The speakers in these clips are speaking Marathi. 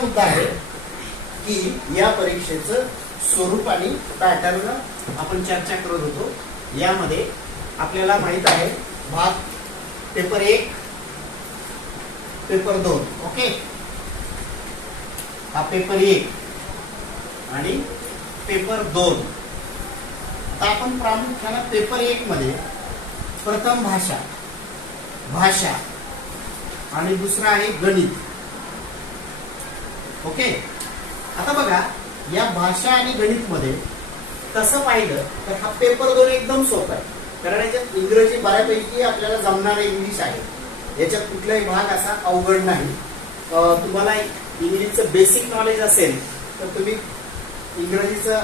मुद्दा आहे की या परीक्षेचं स्वरूप आणि पॅटर्न आपण चर्चा करत होतो. यामध्ये आपल्याला माहित आहे भाग पेपर 1, पेपर 2. ओके, हा पेपर 1 आणि पेपर 2. आता आपण प्रामुख्याने पेपर 1 मध्ये प्रथम भाषा आणि दुसरा आहे गणित. ओके, आता बघा या भाषा आणि गणित मध्ये तसं पाहिलं तर हा पेपर 2 एकदम सोपा आहे, कारण याच्यात इंग्रजी बऱ्यापैकी आपल्याला जमणारे इंग्लिश आहे. याच्यात कुठलाही भाग असा अवघड नाही. तुम्हाला इंग्लिशचं बेसिक नॉलेज असेल तर तुम्ही इंग्रजीचं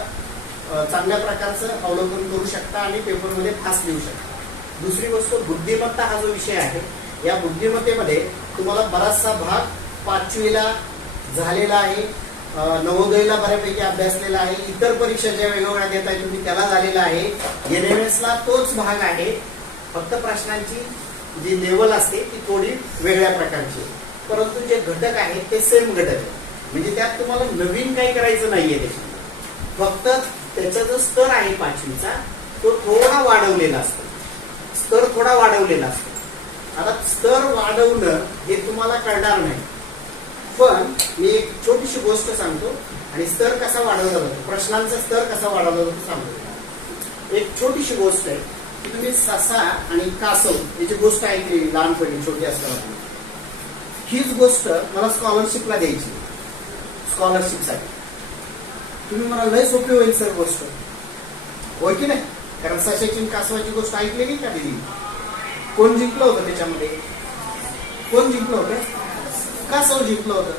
चांगल्या प्रकारचं अवलोकन करू शकता आणि पेपरमध्ये फास्ट लिहू शकता. दुसरी गोष्ट बुद्धिमत्ता हा जो विषय आहे, या बुद्धिमत्तेमध्ये तुम्हाला बराचसा भाग 5वीला झालेला आहे, नवोदयला बऱ्यापैकी अभ्यासलेला आहे, इतर परीक्षा ज्या वेगवेगळ्या देत आहे तुम्ही त्याला झालेला आहे, NMS ला तोच भाग आहे. फक्त प्रश्नांची जी लेवल असते ती थोडी वेगळ्या प्रकारची, परंतु जे घटक आहेत ते सेम घटक आहे. म्हणजे त्यात तुम्हाला नवीन काही करायचं नाहीये. त्याच्यात फक्त त्याचा जो स्तर आहे 5वीचा तो थोडा वाढवलेला असतो. आता स्तर वाढवणं हे तुम्हाला कळणार नाही, पण मी एक छोटीशी गोष्ट सांगतो आणि स्तर कसा वाढवला जातो, प्रश्नांचा स्तर कसा वाढवला जातो सांगतो. एक छोटीशी गोष्ट आहे की तुम्ही ससा आणि कासव याची गोष्ट ऐकली लहानपणी छोटी असताना. हीच गोष्ट मला स्कॉलरशिपला द्यायची. स्कॉलरशिपसाठी तुम्ही मला लय सोपी होईल सर गोष्ट, होय की नाही? कारण सशाची आणि कासवाची गोष्ट ऐकलेली का दिली? कोण जिंकलं होतं त्याच्यामध्ये? कोण जिंकलं होतं? कासव जिंकलं होतं.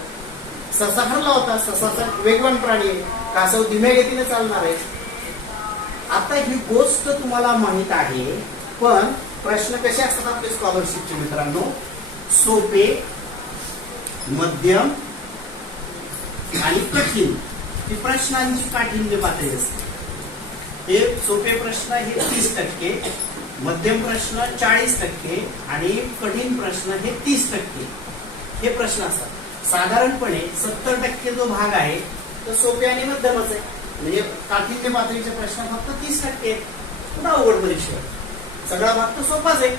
ससा हरला होता. ससाचा वेगवान प्राणी आहे, कासव धीम्या गतीने चालणार आहे. आता ही गोष्ट तुम्हाला माहित आहे, पण प्रश्न कसे असतात आपले स्कॉलरशिपचे मित्रांनो? सोपे, मध्यम आणि कठीण ही प्रश्नांची काठिण्य पातळी असते. हे सोपे प्रश्न हे 30%, मध्यम प्रश्न 40% आणि कठीण प्रश्न हे 30%. हे प्रश्न असतात. साधारणपणे 70% जो भाग आहे तो सोपे आणि मध्यमच आहे. म्हणजे काठिण्य पातळीचे प्रश्न फक्त 30% आहेत. पुन्हा अवघड परीक्षा सगळा भाग तो सोपाच आहे.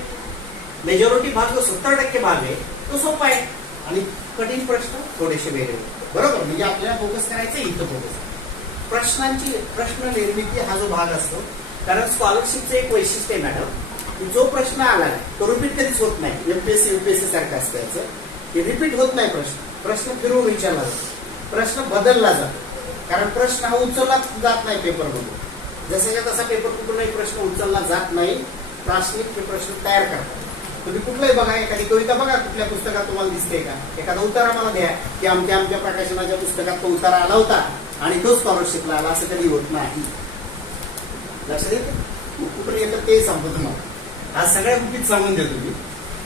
मेजॉरिटी भाग जो 70% भाग आहे तो सोपा आहे आणि कठीण प्रश्न थोडेसे वेगळे. बरोबर, म्हणजे आपल्याला फोकस करायचं इथं फोकस. प्रश्न निर्मिती हा जो भाग असतो, कारण स्कॉलरशिपचं एक वैशिष्ट्य आहे मॅडम, जो प्रश्न आला तो रिपीट कधीच होत नाही. MPSC UPSC सारखं असतं याचं, की रिपीट होत नाही. प्रश्न फिरवून विचारला जातो, प्रश्न बदलला जातो, कारण प्रश्न हा उचलला जात नाही पेपरमधून. जसाच्या तसा पेपर कुठूनही प्रश्न उचलला जात नाही. प्राश्निक हे प्रश्न तयार करतात. तुम्ही कुठलाही बघा, एखादी कविता बघा कुठल्या पुस्तकात तुम्हाला दिसते का, एखादा उतारा मला द्या की आमच्या प्रकाशनाच्या पुस्तकात तो उतारा आला होता आणि तो स्कॉलरशिपला आला, असं कधी होत नाही. लक्षात येते? कुठून येतं ते सांगतो तुम्हाला. हा सगळ्या गोष्टीत सांगून देतो मी,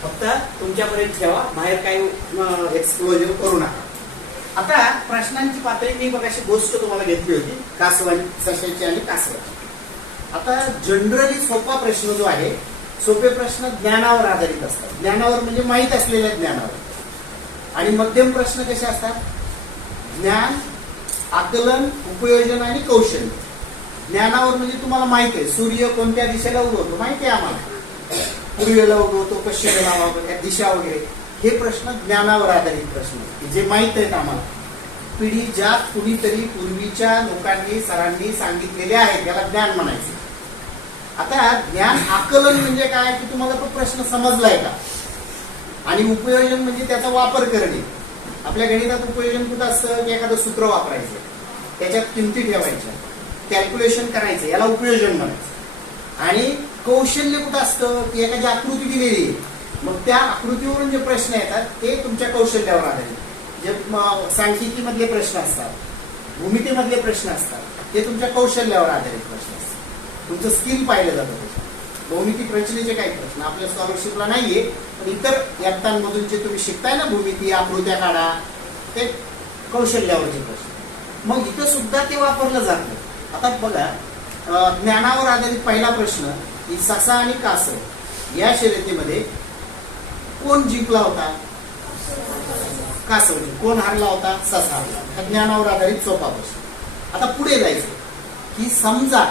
फक्त तुमच्यापर्यंत ठेवा, बाहेर काही एक्सप्लोजर करू नका. आता प्रश्नांची पातळी मी बघाशी गोष्ट तुम्हाला घेतली होती, सशाची आणि कासवाची. आता जनरली सोपा प्रश्न जो आहे, सोपे प्रश्न ज्ञानावर आधारित असतात. ज्ञानावर म्हणजे माहीत असलेल्या ज्ञानावर. आणि मध्यम प्रश्न कसे असतात? ज्ञान, आकलन, उपयोजन आणि कौशल्य. ज्ञानावर म्हणजे तुम्हाला माहिती आहे सूर्य कोणत्या दिशेला उगवतो, माहिती आहे आम्हाला, पूर्वेला उगवतो, पश्चिमेला उगवतो, या दिशा वगैरे. हे प्रश्न ज्ञानावर आधारित प्रश्न जे माहित आहेत आम्हाला. पिढी ज्यात कुणीतरी पूर्वीच्या लोकांनी सरांनी सांगितलेले आहेत त्याला ज्ञान म्हणायचे. आता ज्ञान आकलन म्हणजे काय, की तुम्हाला तो प्रश्न समजलाय का. आणि उपयोजन म्हणजे त्याचा वापर करणे. आपल्या गणितात उपयोजन कुठं असतं, की एखादं सूत्र वापरायचं, त्याच्यात किमती ठेवायच्या, कॅल्क्युलेशन करायचं, याला उपयोजन म्हणायचं. आणि कौशल्य कुठं असतं, की एखादी आकृती दिलेली आहे, मग त्या आकृतीवरून जे प्रश्न येतात ते तुमच्या कौशल्यावर आधारित. जे सांख्यिकीमधले प्रश्न असतात, भूमितीमधले प्रश्न असतात, ते तुमच्या कौशल्यावर आधारित प्रश्न असतात. तुमचं स्किल पाहिलं जातं. भौमितिक रचनेचे काही प्रश्न आपल्या स्कॉलरशिपला नाहीये, पण इतर इयत्तांमधून जे तुम्ही शिकताय ना, भूमिती, आकृत्या काढा, ते कौशल्यावरचे प्रश्न. मग इथं सुद्धा ते वापरलं जातं. आता बघा, ज्ञानावर आधारित पहिला प्रश्न, की ससा आणि कासव या शर्यतीमध्ये कोण जिंकला होता? कासवची. कोण हारला होता? ससा हारला. हा ज्ञानावर आधारित सोपा प्रश्न. आता पुढे जायचं की समजा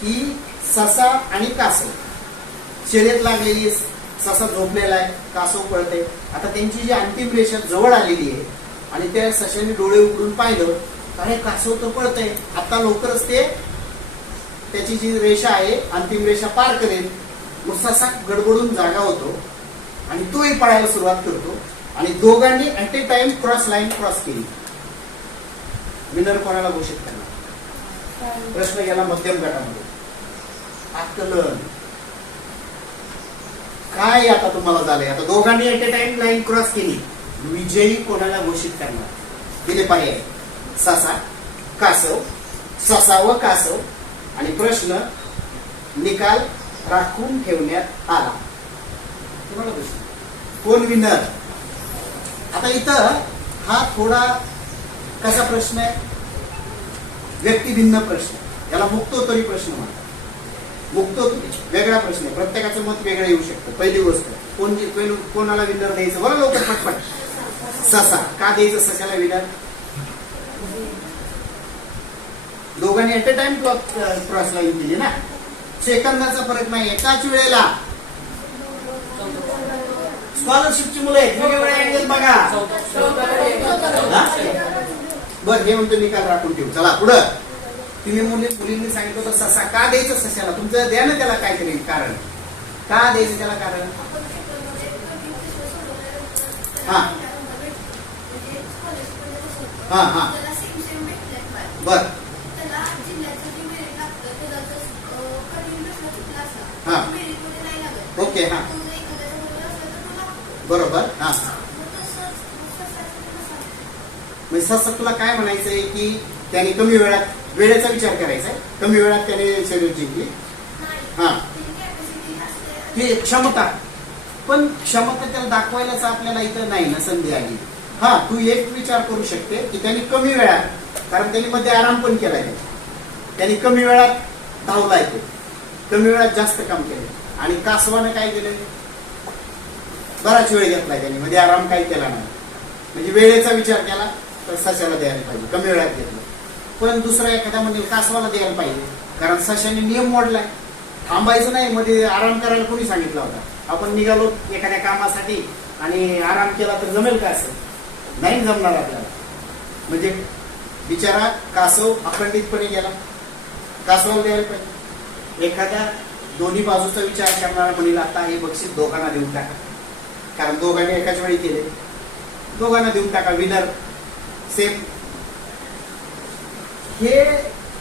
की ससा आणि कासव शर्यत लागलेली आहे. ससा झोपलेला आहे, कासव पळते. आता त्यांची जी अंतिम रेषा जवळ आलेली आहे आणि त्या सशाने डोळे उघडून पाहिलं, अरे कासव तर पळतंय, आता लवकरच ते त्याची जी रेषा आहे अंतिम रेषा पार करेल. मग ससा गडबडून जागा होतो आणि तोही पळायला सुरुवात करतो आणि दोघांनी at A time line cross केली. विनर कोणाला घोषित करणार? प्रश्न गेला मध्यम गटामध्ये. आकलन काय आता तुम्हाला झालंय? आता दोघांनी at A time line cross केली. विजयी कोणाला घोषित करणार? दिले पर्याय: ससा, कासव, ससा व कासव. आणि प्रश्न निकाल राखून ठेवण्यात आला. तुम्हाला कोण विनर? आता इथं हा थोडा कसा प्रश्न आहे? व्यक्तिभिन्न प्रश्न. याला मुक्तोत्तरी प्रश्न म्हणतात. मुक्तोत्तरी वेगळा प्रश्न आहे, प्रत्येकाचं मत वेगळं येऊ शकतं. पहिली गोष्ट, कोणाला विनर द्यायचं? बरं लवकर पटपट. ससा. का द्यायचं सशाला विनर? दोघांनी at a time cross line केली ना. सेकंदाचा फरक नाही, एकाच वेळेला. स्कॉलरशिपची मुलं आहेत, वेगवेगळे अँगल बघा. बर, हे म्हणतो निकाल राखून ठेवू. चला पुढं. तुम्ही मुलींनी सांगितलं होतं ससा. का द्यायचं सशाला? तुमचं द्या ना त्याला काहीतरी कारण. का द्यायचं त्याला कारण? हा हा हा बर हा ओके हा बरोबर. हा ससा तुला काय म्हणायचंय की त्याने कमी वेळात वेळेचा विचार करायचा आहे, कमी वेळात त्याने शर्यत जिंकली. हा ती क्षमता, पण क्षमता त्याला दाखवायलाच आपल्याला इथं नाही ना संधी आली. हा तू एक विचार करू शकते की त्यांनी कमी वेळात, कारण त्यांनी मध्ये आराम पण केलाय, त्यांनी कमी वेळात धावलाय, तो कमी वेळात जास्त काम केले. आणि कासवानं काय केलं? बराच वेळ घेतलाय त्यांनी, मध्ये आराम काही केला नाही. म्हणजे वेळेचा विचार केला तर सशाला द्यायला पाहिजे, कमी वेळात घेतलं. पण दुसरा एखादा म्हणजे कासवाला द्यायला पाहिजे, कारण सशाने नियम मोडलाय. थांबायचं नाही, मध्ये आराम करायला कोणी सांगितला होता? आपण निघालो एखाद्या कामासाठी आणि आराम केला तर जमेल का? असं नाही जमणार आपल्याला. म्हणजे बिचारा कासव अखंडितपणे गेला, कासवाला द्यायला पाहिजे. एखादा दोन्ही बाजूचा विचार करणारा म्हणेल आता हे बक्षीस दोघांना देऊन टाका, कारण दोघांनी एकाच वेळी केले, दोघांना देऊन टाका, विनर सेम. हे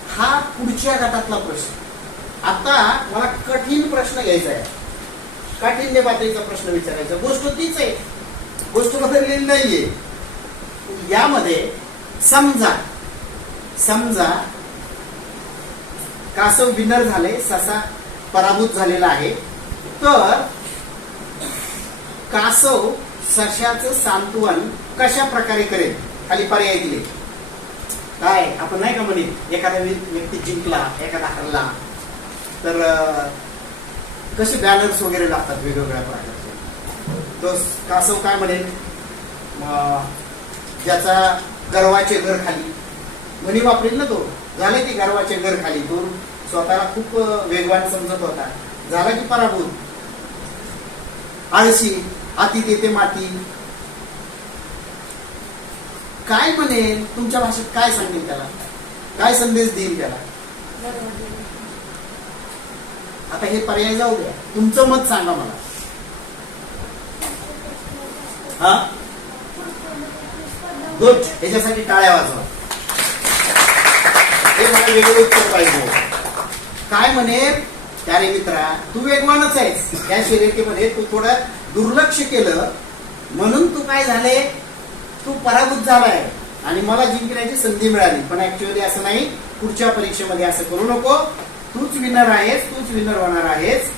हा पुढच्या गटातला प्रश्न. आता मला कठीण प्रश्न घ्यायचा आहे, काठिण्य पातळीचा प्रश्न विचारायचा. गोष्ट तीच आहे, गोष्ट बदललेली नाहीये. यामध्ये समजा कासव विनर झाले, ससा पराभूत झालेला आहे, तर कासव सशाचं सांत्वन कशा प्रकारे करेल? खाली पर्याय दिले. काय आपण नाही का म्हणे एखादा व्यक्ती जिंकला, एखादा हरला तर कसे बॅनर्स वगैरे लागतात वेगवेगळ्या प्रकारचे. तो कासव काय म्हणेल? ज्याचा गर्वाचे घर खाली म्हणी वापरेल ना, तो झाले की गर्वाचे घर खाली. तो स्वतःला खूप वेगवान समजत होता, झाला की पराभूत. आळशी, हाती देते माती. काय म्हणेल? तुमच्या भाषेत काय सांगेल त्याला? काय संदेश देईल त्याला? आता हे पर्याय जाऊ द्या, तुमचं मत सांगा मला. हा गुड, याच्यासाठी टाळ्या वाजवा. हे मला वेगळं उत्तर पाहिजे. काय म्हणेल? त्यारे मित्रा, तू वेगवानच आहेस, या शर्यतीमध्ये तू थोडं दुर्लक्ष केलं म्हणून तू काय झाले, तू पराभूत झालाय आणि मला जिंकण्याची संधी मिळाली. पण ऍक्च्युअली असं नाही, पुढच्या परीक्षेमध्ये असं करू नको. तूच विनर आहेस, तूच विनर होणार आहेस.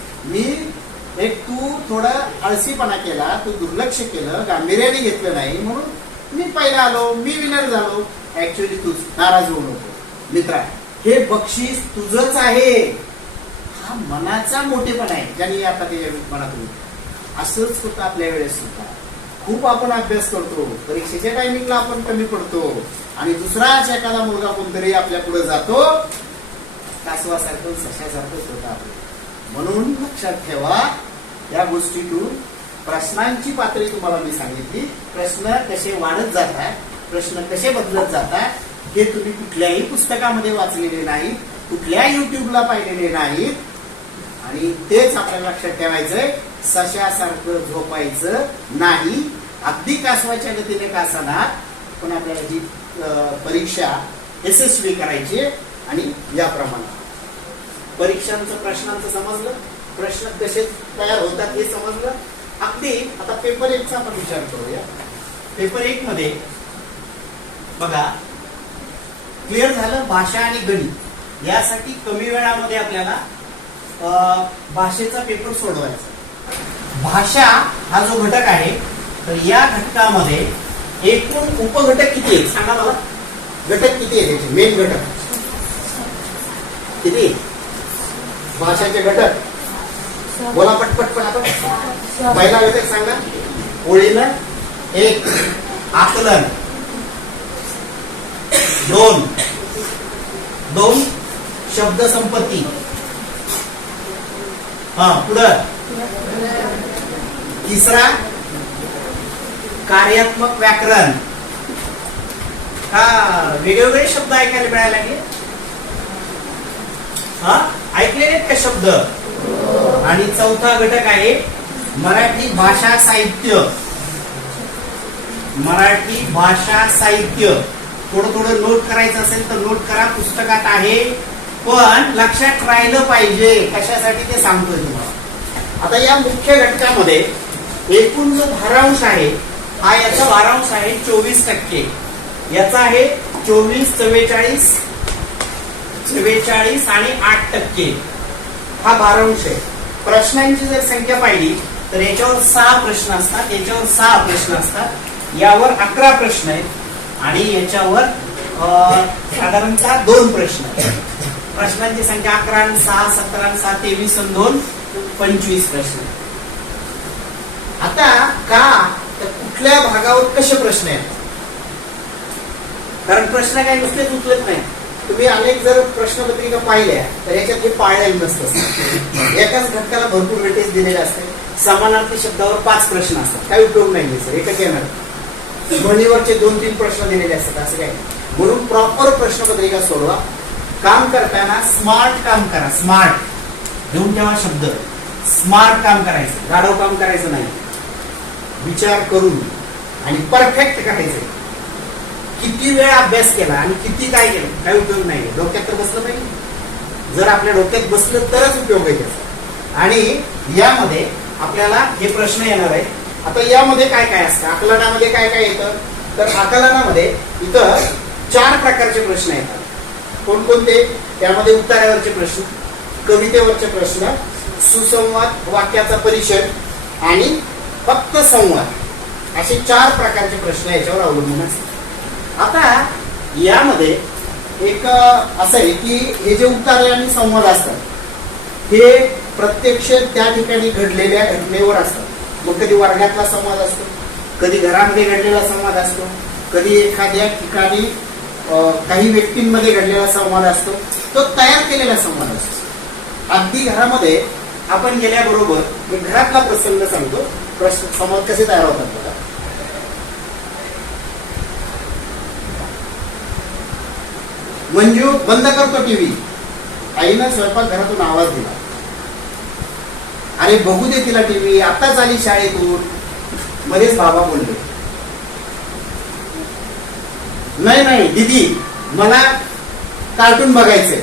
तू थोडा आळसीपणा केला, तू दुर्लक्ष केलं, गांभीर्याने घेतलं नाही, म्हणून मी पहिला आलो, मी विनर झालो. ऍक्च्युअली तूच नाराज होऊ नको मित्रा, हे बक्षीस तुझंच आहे. हा मनाचा मोठेपणा आहे, ज्यांनी आता त्याच्या मनातून. असंच होतं आपल्या वेळेस सुद्धा. खूप आपण अभ्यास करतो, परीक्षेच्या टायमिंगला आपण कमी पडतो आणि दुसराच एखादा मुलगा कोणतरी आपल्या पुढे जातो कासवासारखं सशासारखं होतं आपलं. म्हणून लक्षात ठेवा या गोष्टीतून प्रश्नांची पातळी तुम्हाला मी सांगितली. प्रश्न कसे वाढत जातात, प्रश्न कसे बदलत जातात हे तुम्ही कुठल्याही पुस्तकामध्ये वाचलेले नाही, कुठल्या युट्यूबला पाहिलेले नाहीत. आणि तेच आपल्याला लक्षात ठेवायचंय, सशासारखं झोपायचं नाही. अगदी कासवाच्या गतीने का असणार, पण आपल्याला ही परीक्षा यशस्वी करायची. आणि याप्रमाणे परीक्षांचं प्रश्नांचं समजलं, प्रश्न कसे तयार होतात हे समजलं. अगदी आता पेपर 1 चा आपण विचार करूया. पेपर 1 मध्ये बघा क्लिअर झालं भाषा आणि गणित. यासाठी कमी वेळामध्ये आपल्याला भाषेचा पेपर सोडवायचा. भाषा हा जो घटक आहे, तर या घटकामध्ये एकूण उपघटक किती आहेत सांगा मला. घटक किती आहेत याचे, मेन घटक किती भाषाचे घटक? बोला पटपट आता. पहिला घटक सांगा ओळीनं. 1 आकलन, 2 शब्द संपत्ती, पुढं 3 कार्यात्मक व्याकरण. वेगवेगळे शब्द ऐकायला मिळायला लागले, ऐकलेले का शब्द? आणि 4था घटक आहे मराठी भाषा साहित्य. मराठी भाषा साहित्य थोडं नोट करायचं असेल तर नोट करा, पुस्तकात आहे, पण लक्षात राहिलं पाहिजे. कशासाठी ते सांगतोय तुम्हाला. आता या मुख्य घटकामध्ये एकूण जो भारांश आहे हा याचा भारांश आहे 24%. याचा आहे 24, 44 आणि 8%. हा भारांश आहे. प्रश्नांची जर संख्या पाहिली तर याच्यावर 6 प्रश्न असतात, याच्यावर 6 प्रश्न असतात, यावर 11 प्रश्न आहेत आणि याच्यावर साधारणतः 2 प्रश्न आहेत. प्रश्नांची संख्या 11 आणि 6, 17 आणि 6, 23 आणि 2, 25 प्रश्न. आता का तर कुठल्या भागावर कसे प्रश्न आहेत, कारण प्रश्न काही नुसतेच उचलत नाही. तुम्ही अनेक जर प्रश्नपत्रिका पाहिल्या तर याच्यात हे पाळलेलं नसतं. एकाच घटकाला भरपूर वेटेज दिलेले असते. समानार्थी शब्दावर 5 प्रश्न असतात, काही उपयोग नाही सर, एकच येणार. म्हणीवरचे 2-3 प्रश्न दिलेले असतात, असं काय. म्हणून प्रॉपर प्रश्नपत्रिका सोडवा. काम करताना स्मार्ट काम करा. स्मार्ट घेऊन ठेवा शब्द. स्मार्ट काम करायचं, गाढव काम करायचं नाही. विचार करून आणि परफेक्ट करायचं. किती वेळ अभ्यास केला आणि किती काय केलं काही उपयोग नाही. डोक्यात तर बसलं पाहिजे. जर आपल्या डोक्यात बसलं तरच उपयोग आहे त्याचा. आणि यामध्ये आपल्याला हे प्रश्न येणार आहे. आता यामध्ये काय काय असतं, आकलनामध्ये काय काय येतं, तर आकलनामध्ये इथं 4 प्रकारचे प्रश्न येतात. कोणकोणते? त्यामध्ये उत्तरावरचे प्रश्न, कवितेवरचे प्रश्न, सुसंवाद, वाक्याचा परिचय आणि फक्त संवाद, असे 4 प्रकारचे प्रश्न याच्यावर अवलंबून असतात. आता यामध्ये एक असं आहे की हे जे उतारे आणि संवाद असतात हे प्रत्यक्ष त्या ठिकाणी घडलेल्या घटनेवर असतात. मग कधी वर्गातला संवाद असतो, कधी घरामध्ये घडलेला संवाद असतो, कधी एखाद्या ठिकाणी काही व्यक्तींमध्ये घडलेला संवाद असतो, तो तयार केलेला संवाद असतो. अगदी घरामध्ये आपण गेल्याबरोबर मी घरातला प्रसंग सांगतो, संवाद कसे तयार होतात बघा. मंजू बंद करतो टीव्ही. आईनं स्वयंपाक घरातून आवाज दिला, अरे बघू दे तिला टीव्ही, आताच आली शाळेतून. मध्येच बाबा बोलले, नाही दीदी मला कार्टून बघायचंय.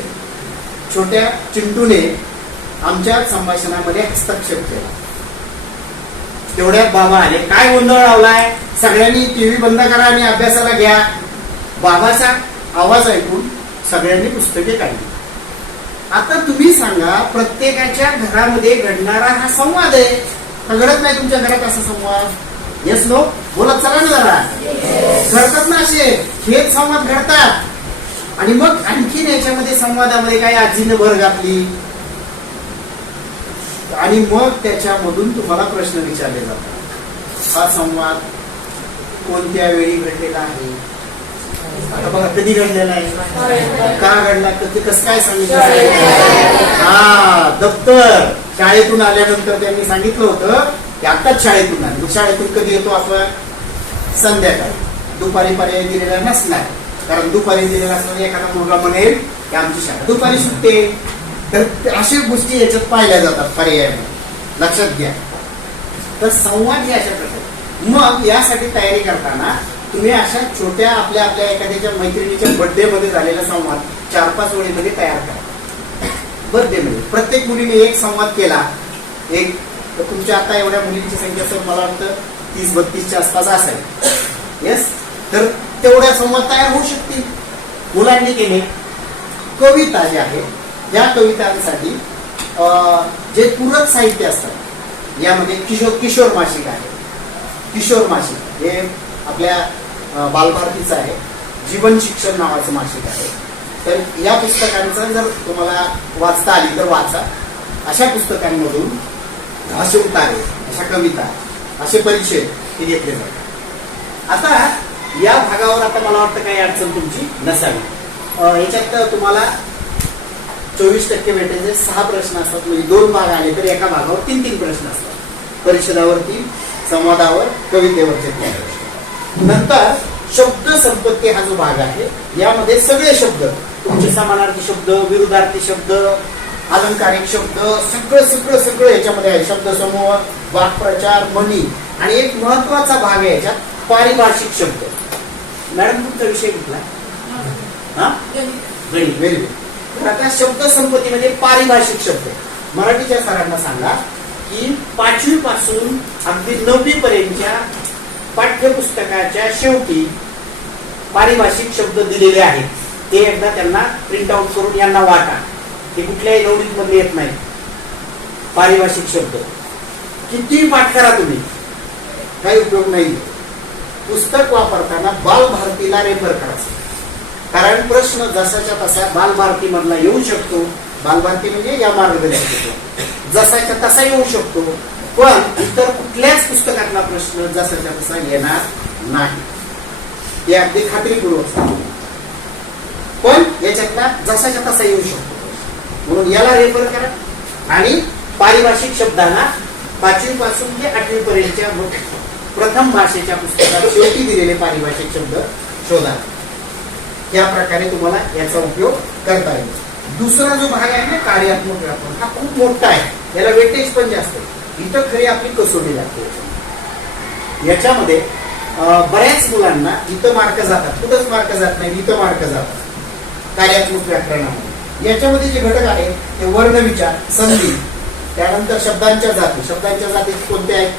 छोट्या चिंटूने आमच्या संभाषणामध्ये हस्तक्षेप केला. तेवढ्यात बाबा आले, काय गोंधळ लावलाय, सगळ्यांनी टीव्ही बंद करा आणि अभ्यासाला घ्या. बाबाचा आवाज ऐकून सगळ्यांनी पुस्तके काढली. आता तुम्ही सांगा, प्रत्येकाच्या घरामध्ये घडणारा हा संवाद आहे, घडत नाही तुमच्या घरात असा संवाद? येस नो बोलत चला ना जरा. घडतात ना असे, हेच संवाद घडतात. आणि मग आणखीन याच्यामध्ये संवादामध्ये काही आजीनं भर घातली आणि मग त्याच्यामधून तुम्हाला प्रश्न विचारले जातात. हा संवाद कोणत्या वेळी घडलेला आहे? आता बघा, कधी घडलेला आहे, का घडला, ते कसं काय सांगितलं? हा, दप्तर शाळेतून आल्यानंतर त्यांनी सांगितलं होतं की आताच शाळेतून आले. शाळेतून कधी येतो आपण? संध्याकाळी. दुपारी पर्याय दिलेला नसणार, कारण दुपारी दिलेला असल्याने एखादा मुलगा म्हणेल की आमची शाळा दुपारी सुटते. तर अशा गोष्टी याच्यात पाहिल्या जातात पर्याय, लक्षात घ्या. तर संवाद हे अशा प्रकारे. मग यासाठी तयारी करताना तुम्ही अशा छोट्या आपल्या एखाद्याच्या मैत्रिणीच्या बर्थडे मध्ये झालेला संवाद 4-5 ओळीमध्ये तयार करा. बर्थडे मध्ये प्रत्येक मुलीने एक संवाद केला, एक, तर तुमच्या आता एवढ्या मुलींची संख्या सर मला वाटतं 30-32च्या आसपास असेल. येस, तर तेवढ्या संवाद तयार होऊ शकतील. मुलांनी केले. कविता जे आहे, या कवितांसाठी जे पूरक साहित्य असतात, यामध्ये किशोर मासिक आहे. किशोर मासिक हे आपल्या बालभारतीचं आहे. जीवन शिक्षण नावाचं मासिक आहे. तर या पुस्तकांचं जर तुम्हाला वाचता आली तर वाचा. अशा पुस्तकांमधून असे उतारे, अशा कविता, असे परिचय हे घेतले जातात. आता या भागावर आता मला वाटतं काही अडचण तुमची नसावी. याच्यात तुम्हाला 24% भेटायचे 6 प्रश्न असतात. म्हणजे 2 भाग आले तर एका भागावर 3-3 प्रश्न असतात. परिषदावर 3, संवादावर, कवितेवरचे 3. नंतर शब्द संपत्ती हा जो भाग आहे, यामध्ये सगळे शब्द, तुमचे समानार्थी शब्द, विरुद्धार्थी शब्द, अलंकारिक शब्द, सगळं याच्यामध्ये आहे. शब्द समूह, वाक्प्रचार, म्हणी, आणि एक महत्वाचा भाग आहे याच्यात पारिभाषिक शब्द. मॅडम तुमचा विषय कुठला? गणित. Very good. तर आता शब्द संपत्तीमध्ये पारिभाषिक शब्द, मराठीच्या सरांना सांगा की 5वी पासून अगदी 9वी पर्यंतच्या पाठ्यपुस्तकाच्या शेवटी पारिभाषिक शब्द दिलेले आहेत. ते एकदा त्यांना प्रिंट आउट करून यांना वाटा. ते कुठल्याही नवनीत मध्ये येत नाही. पारिभाषिक शब्द किती पाठ करा तुम्ही, काही उपयोग नाही. पुस्तक वापरताना बालभारतीला रेफर करायचं, कारण प्रश्न जसाच्या तसा बालभारती मधला येऊ शकतो. बालभारती म्हणजे या मार्गदर्शक जसाच्या तसा येऊ शकतो, पण इतर कुठल्याच पुस्तकातला प्रश्न जसाच्या तसा येणार नाही. हे अगदी खात्रीपूर्वक सांगतो. पण याच्यातला जसाच्या तसा येऊ शकतो, म्हणून याला रेफर करा. आणि पारिभाषिक शब्दांना 5वी पासून ते 8वी पर्यंतच्या प्रथम भाषेच्या पुस्तकात शेवटी दिलेले पारिभाषिक शब्द शोधा. या प्रकारे तुम्हाला याचा उपयोग करता येईल. दुसरा जो भाग आहे ना, कार्यात्मक व्यापन, हा खूप मोठा आहे. याला वेटेज पण जास्त आहे. इथं खरी आपली कसोटी लागते. याच्यामध्ये बऱ्याच मुलांना इथं मार्क जातात, कुठंच मार्क जात नाही, इथं मार्क जातात. कार्यात्मक व्याकरणामध्ये याच्यामध्ये जे घटक आहे ते वर्ण विचार, संधी, त्यानंतर शब्दांच्या जाती. शब्दांच्या जाती कोणत्या आहेत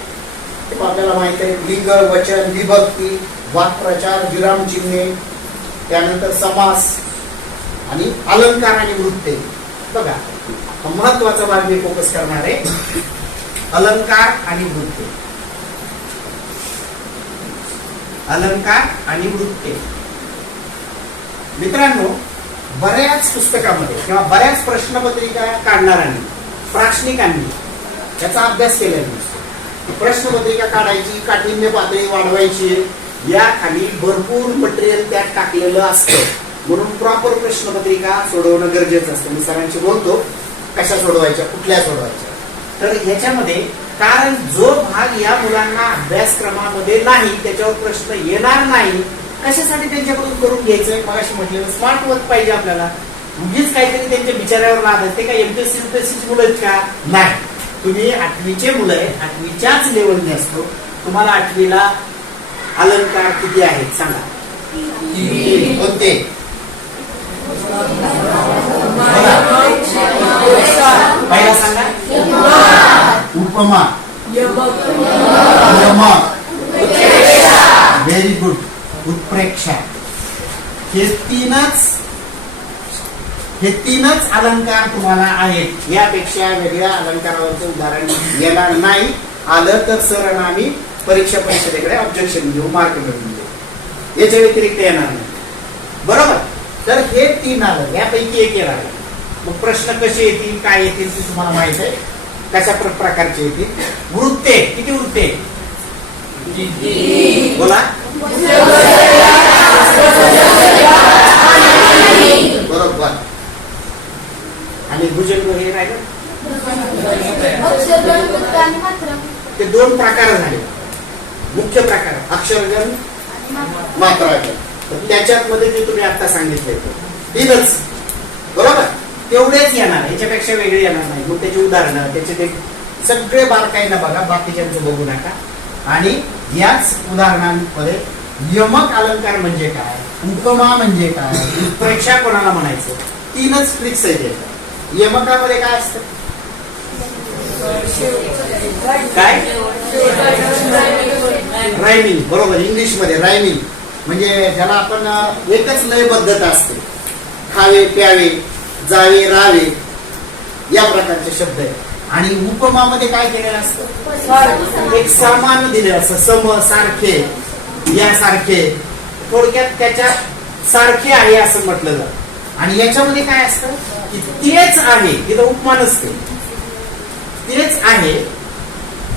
ते आपल्याला माहिती आहे. लिंग, वचन, विभक्ती, वाक्प्रचार, विरामचिन्हे, त्यानंतर समास आणि अलंकार आणि वृत्ते. बघा, महत्वाचा भाग मी फोकस करणार आहे, अलंकार आणि वृत्ते. अलंकार आणि वृत्ते. मित्रांनो, बऱ्याच पुस्तकामध्ये किंवा बऱ्याच प्रश्नपत्रिका काढणाऱ्यांनी, प्राश्निकांनी याचा अभ्यास केलेला नसतो. प्रश्नपत्रिका काढायची, काठिण्य पातळी वाढवायची, या खाली भरपूर मटेरियल त्यात टाकलेलं असतं. म्हणून प्रॉपर प्रश्नपत्रिका सोडवणं गरजेचं असतं. मी सरांशी बोलतो कशा सोडवायच्या, कुठल्या सोडवायच्या. तर ह्याच्यामध्ये, कारण जो भाग या मुलांना अभ्यासक्रमामध्ये नाही, त्याच्यावर प्रश्न येणार नाही, कशासाठी त्यांच्याकडून करून घ्यायचं. मगाशी म्हटलेलं स्मार्ट वर्क पाहिजे आपल्याला. उगीच काहीतरी त्यांच्या बिचाऱ्यावर लाद असते का. एमपीएससी यूपीएससी मुलं आहेत का? नाही. तुम्ही 8वीचे मुलं आहे, 8वीच्याच लेवलने असतो. तुम्हाला 8वीला अलंकार किती आहेत सांगा. कोणते? पहिला सांगा. उपमा, व्हेरी गुड. उत्प्रेक्षा. हे तीनच अलंकार तुम्हाला आहेत. यापेक्षा वेगळ्या अलंकारावरचं उदाहरण येणार नाही. आलं तर सर आणि आम्ही परीक्षा परिषदेकडे ऑब्जेक्शन घेऊ, मार्क मिळवून देऊ. याच्या व्यतिरिक्त येणार नाही. बरोबर. तर हे 3 आलं, यापैकी एक येणार. मग प्रश्न कसे येतील, काय येतील ते तुम्हाला माहित आहे. कशा प्रकारचे येतील. वृत्ते, किती वृत्ते बोला. ते दोन प्रकार झाले. मुख्य प्रकार अक्षरगण, मात्रागण. तर त्याच्यात मध्ये जे तुम्ही आता सांगितले तीनच, बरोबर, तेवढेच येणार, याच्यापेक्षा वेगळे येणार नाही. मग त्याची उदाहरणं, त्याचे ते सगळे बारकाईनं बघा, बाकीच्यांचं बघू नका. आणि याच उदाहरणांमध्ये यमक अलंकार म्हणजे काय, उपमा म्हणजे काय, उत्प्रेक्षा कोणाला म्हणायचं, तीनच ट्रिक्स आहेत. यमकामध्ये काय असतं, काय, रायमिंग, बरोबर, इंग्लिश मध्ये रायमिंग म्हणजे ज्याला आपण एकच लयबद्धता असते. खावे, प्यावे, जावे, राहावे या प्रकारचे शब्द आहेत. आणि उपमामध्ये काय केलेलं असतं, एक सामान दिलेलं असतं, सम, सारखे, यासारखे, थोडक्यात त्याच्या सारखे आहे असं म्हटलं जातं. आणि याच्यामध्ये काय असतं की तेच आहे, तिथं उपमा नसते, तेच आहे,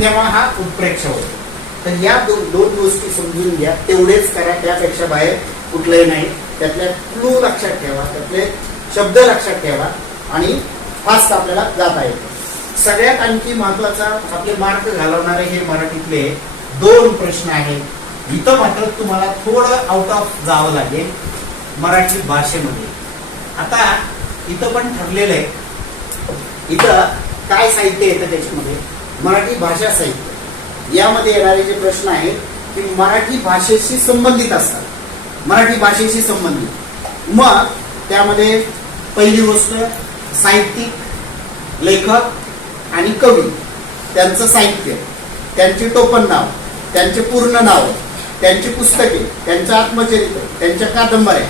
तेव्हा हा उत्प्रेक्षा होतो. तर या दोन गोष्टी समजून घ्या, तेवढेच करा, त्यापेक्षा बाहेर कुठलंही नाही. त्यातल्या क्लू लक्षात ठेवा, त्यातले शब्द लक्षात ठेवा आणि फास्ट आपल्याला जाता येतं. सगळ्यात आणखी महत्वाचा आपले मार्क घालवणारे हे मराठीतले 2 प्रश्न आहेत. इथं मात्र तुम्हाला थोडं आउट ऑफ जावं लागेल मराठी भाषेमध्ये. आता इथं पण ठरलेलं आहे, इथं काय साहित्य येतं त्याच्यामध्ये, मराठी भाषा साहित्य. यामध्ये येणारे जे प्रश्न आहेत ते मराठी भाषेशी संबंधित असतात, मराठी भाषेशी संबंधित. मग त्यामध्ये पहिली गोष्ट साहित्यिक, लेखक आणि कवी, त्यांचं साहित्य, त्यांची टोपण नाव, त्यांचे पूर्ण नाव, त्यांची पुस्तके, त्यांचं आत्मचरित्र, त्यांच्या कादंबऱ्या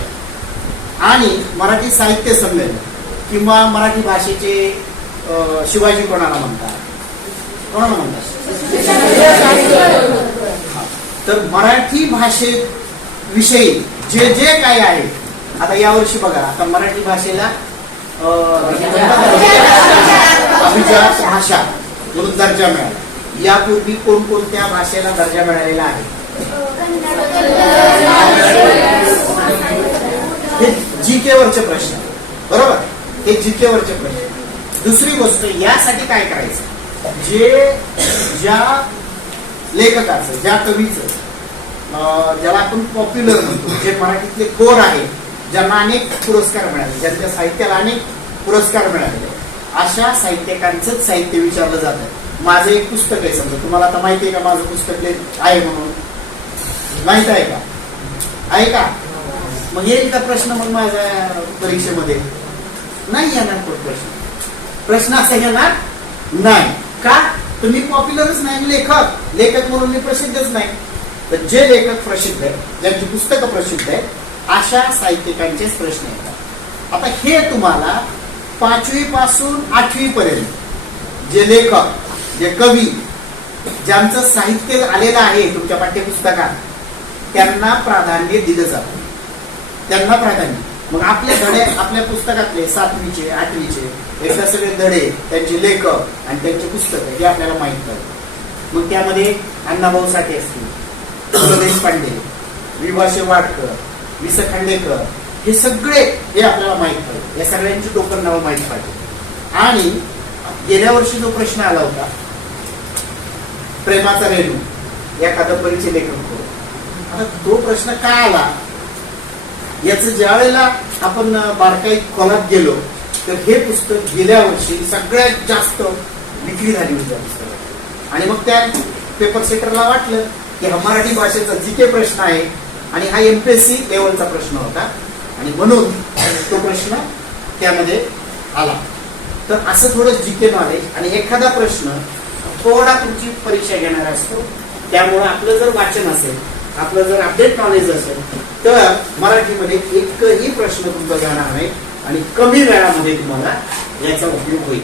आणि मराठी साहित्य संमेलन किंवा मराठी भाषेचे शिवाजी कोणाला म्हणतात, कोणाला म्हणतात. तर मराठी भाषेविषयी जे जे काय आहे, आता यावर्षी बघा, आता मराठी भाषेला अभिजात भाषा म्हणून दर्जा मिळाला. यापूर्वी कोणकोणत्या भाषेला दर्जा मिळालेला आहे, हे जीके वरचे प्रश्न, बरोबर, हे जीके वरचे प्रश्न. दुसरी गोष्ट, यासाठी काय करायचं, ज्या लेखकाचं, ज्या कवीचं, ज्याला आपण पॉप्युलर म्हणतो, जे मराठीतले कोर आहे, ज्यांना अनेक पुरस्कार मिळाले, ज्यांच्या साहित्याला अनेक पुरस्कार मिळाले, अशा साहित्यकांचंच साहित्य विचारलं जातं. माझं एक पुस्तक आहे, समजा तुम्हाला आता माहिती आहे का माझं पुस्तक आहे म्हणून, माहित आहे का, आहे का? मग येईल का प्रश्न मग माझ्या परीक्षेमध्ये? नाही येणार प्रश्न असा येणार नाही. का? तुम्ही पॉप्युलरच नाही, लेखक म्हणून मी प्रसिद्धच नाही. तर जे लेखक प्रसिद्ध आहेत, ज्यांची पुस्तकं प्रसिद्ध आहेत, अशा साहित्यिकांचेच प्रश्न येतात. आता हे तुम्हाला 5वी पासून 8वी पर्यंत जे लेखक, जे कवी, ज्यांचं साहित्य आलेलं आहे तुमच्या पाठ्यपुस्तकात, त्यांना प्राधान्य दिलं जातं, त्यांना प्राधान्य. मग आपले धडे, आपल्या पुस्तकातले 7वीचे 8वीचे एकदा सगळे धडे, त्यांचे लेखक आणि त्यांचे पुस्तक हे आपल्याला माहित पाहिजे. मग त्यामध्ये अण्णाभाऊ साठे असतील, पु ल देशपांडे, विभाषे वाडकर, वि स खांडेकर, हे सगळे हे आपल्याला माहित पाहिजे. या सगळ्यांची टोपण नावं माहित पाहिजे. आणि गेल्या वर्षी जो प्रश्न आला होता, प्रेमाचा रेणू या कादंबरीचे लेखन कोण, आता तो प्रश्न का आला, याचं ज्या वेळेला आपण बारकाईत खोलात गेलो तर हे पुस्तक गेल्या वर्षी सगळ्यात जास्त विक्री झाली होती त्या पुस्तकात. आणि मग त्या पेपर सेटरला वाटलं की हा मराठी भाषेचा जीके प्रश्न आहे आणि हा एमपीएससी लेवलचा प्रश्न होता आणि म्हणून तो प्रश्न त्यामध्ये आला. तर असं थोडं जीके नॉलेज आणि एखादा प्रश्न थोडा तुमची परीक्षा घेणार असतो. त्यामुळे आपलं जर वाचन असेल, आपलं जर अपडेट नॉलेज असेल, तर मराठीमध्ये एकही प्रश्न तुमचा जाणार नाही आणि कमी वेळामध्ये तुम्हाला याचा उपयोग होईल.